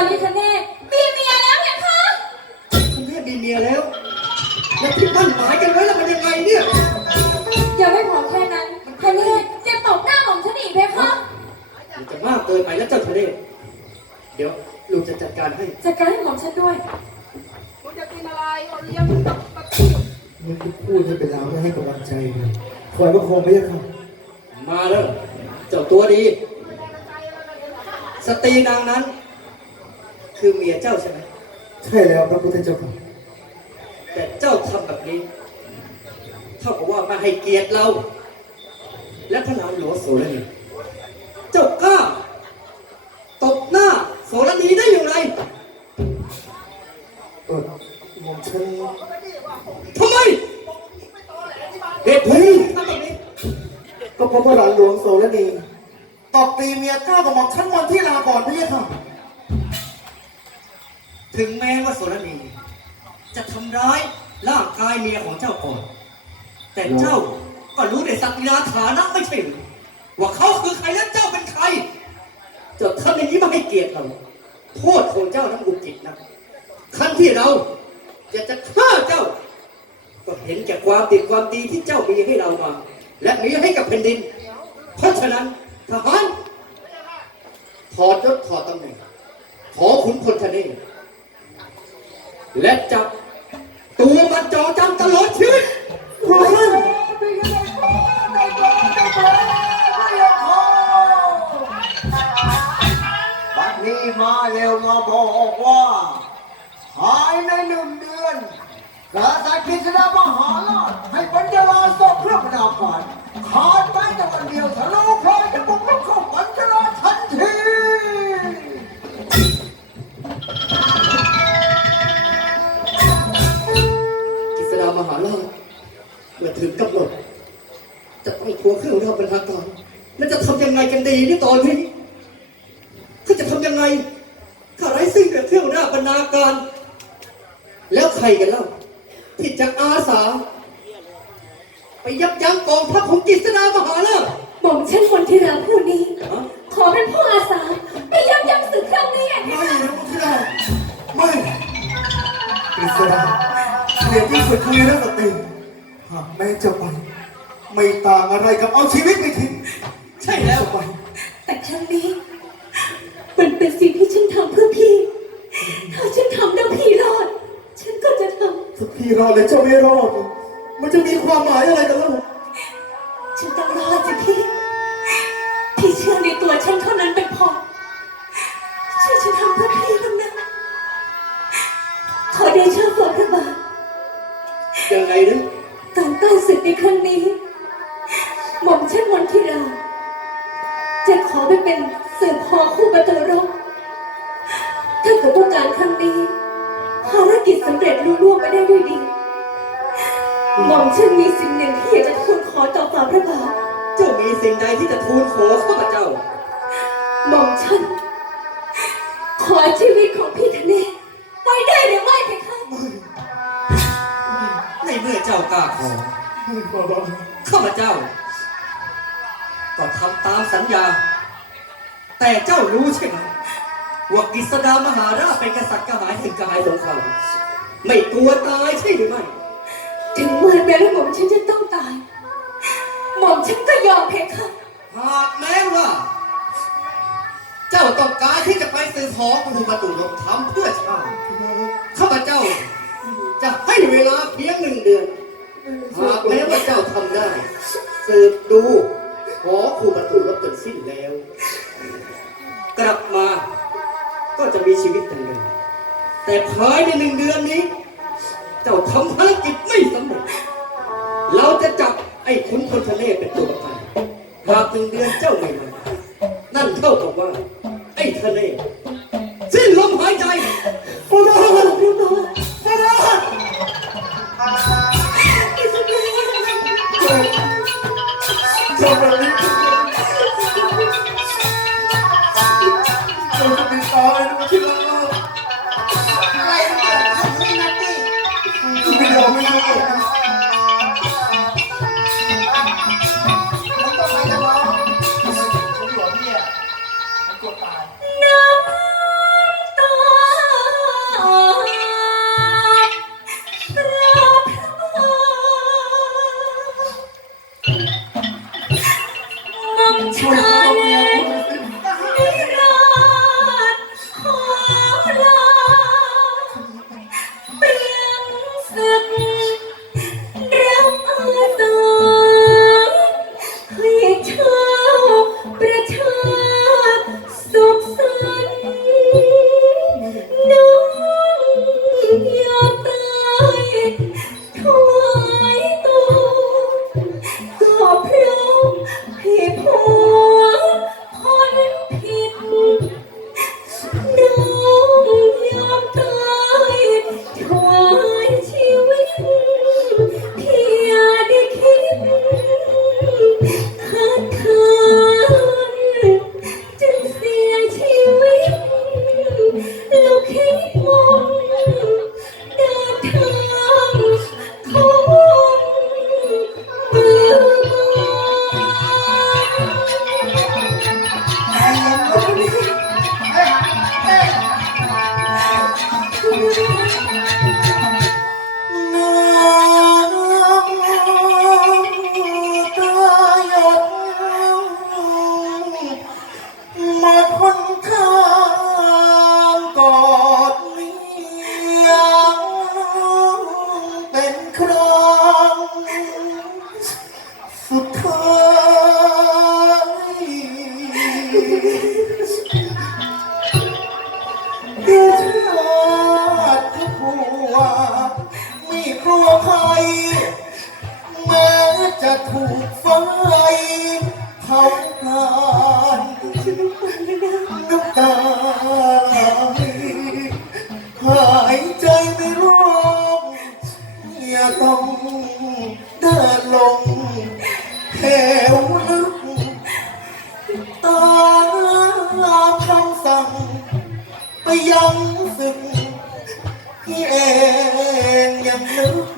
อนนี้คะเน่มีเมียแล้วเนี่ยคะคุณแม่มีเมียแล้ว แล้วที่มั่นหมายกันไว้แล้วมันยังไงเนี่ยยังไม่พอแค่นั้นคะเน่จะตบหน้าของฉันอีกไหมคะมันจะมากเกินไปแล้วเจ้าทะเลเดี๋ยวลูกจะจัดการให้ จัดการให้ของฉันด้วยคุณจะกินอะไรเอาเลี้ยงตับตับมันคือพูดให้เป็นแล้วไม่ให้กำลังใจเลยคอยประคองไม่ได้ค่ะมาแล้วเจ้าตัวดี สตรีนางนั้น คือเมียเจ้าใช่ไหมใช่แล้วพระพุทธเจ้าค่ะแต่เจ้าทำแบบนี้ เท่ากับว่ามาให้เกียรติเรา และพระนามหลวงโสรณีเจ้ากล้าตบหน้าโสรณีได้อย่างไรเออหม่อมฉันทำไมเหตุผลที่ทำแบบนี้ก็เพราะว่าหลานหลวงโสรณีตบตีเมียเจ้ากับหม่อมฉันวันที่ลาก่อนพี่ค่ะ ถึงแม้ว่าโสรณีจะทำร้ายร่างกายเมียของเจ้าก่อน แต่เจ้าก็รู้ในศักดินาฐานะไม่ใช่หรือว่าเขาคือใครและเจ้าเป็นใครเจ้าทำอย่างนี้มาให้เกียรติเราโทษของเจ้านั้นอุกิจนะขั้นที่เราอยากจะฆ่าเจ้า ก็เห็นแก่ความดีความดีที่เจ้ามีให้เรามา และมีให้กับแผ่นดิน เพราะฉะนั้นทหารถอดยศถอดตำแหน่งขอขุนพลทะเนศ และจับตัวมันจองจำตลอดชีวิตพระท่านบัดนี้มาเร็วมาบอกว่าภายในหนึ่งเดือนกษัตริย์กฤษณามหาราชให้ปัญญาลาส่งเครื่องประดับผ่านขาดไปแต่วันเดียวทะลุพลอยจะบุกรุกเข้าปัญจลาทั เมื่อถึงกำหนด จะต้องทวงเครื่องราชบรรณาการแล้วจะทำยังไงกันดีในตอนนี้เขาจะทำยังไงข้าไร้ซึ่งแต่เครื่องราชบรรณาการ แล้วใครกันเล่าที่จะอาสา ไปยับยั้งกองทัพของกิษดามหาราชหม่อมฉันคนที่รักผู้นี้ฮะขอเป็นผู้อาสาไปยับยั้งศึกครั้งนี้ไม่นะพุทธาไม่กฤษดาเรียนที่สุดคือเรื่องสติ หากแม่จะไป ไม่ต่างอะไรกับเอาชีวิตไปทิ้งใช่แล้วจะไปแต่ครั้งนี้ มันเป็นสิ่งที่ฉันทำเพื่อพี่ ถ้าฉันทำแล้วพี่รอด ฉันก็จะทถ้าพี่รอดเลยเจ้าไม่รอด มันจะมีความหมายอะไรกันล่ะำฉันต้องรอดสิพี่ พี่เชื่อในตัวฉันเท่านั้นเป็นพอเชื่อฉันทำเพื่อพี่ทั้งนั้นขอเดชะฝ่าพระบาท ยังไงนะ การต้านศึกในครั้งนี้ หม่อมเช่นวันที่ราจะขอไปเป็นสืบพอคู่ประตูรบถ้าเกิดว่าการครั้งนี้ภารกิจสำเร็จลุล่วงไปได้ด้วยดี หม่อมเช่นมีสิ่งหนึ่งที่อยากจะทูลขอต่อฝ่าพระบาทเจ้ามีสิ่งใดที่จะทูลขอข้าพเจ้า หม่อมฉันขอชีวิตของพี่ทะเนศไว้ได้หรือ มื่อเจ้ากล้าขอข้าพเจ้า ก็ทำตามสัญญา แต่เจ้ารู้ใช่ไหมว่ากิษดามหาราชเป็นกษัตริย์กระหายแห่งกายสงครามไม่กลัวตายใช่หรือไม่ถึงเมื่อแม้ว่าหม่อมฉันจะต้องตาย หม่อมฉันก็ยอมเพคะหากแม้ว่า เจ้าต้องการที่จะไปสืบหอกรุประตูลงทำเพื่อชาติข้าพเจ้า จะให้เวลาเพียงหนึ่งเดือนหากแม้ว่าเจ้าทำได้สืบดูหอคู่ประตูรบจนสิ้นแล้ว กลับมา ก็จะมีชีวิตแต่เดิมแต่ภายในหนึ่งเดือนนี้ เจ้าทำภารกิจไม่สำเร็จเราจะจับไอ้ขุนพลทะเลเป็นตัวประกันหากหนึ่งเดือนเจ้าไม่มานั่นเท่ากับว่า ไอ้ทะเลสิ้นลมหายใจพระบาทพระบาท ไถูกไฟเผาผลาญฉันต้องฟังนะนน้ำตาไหลหายใจไม่ร้องอย่าต้องเดินลงเหวลึกตาคำสั่ง ไปยังศึกพี่เองยังนึก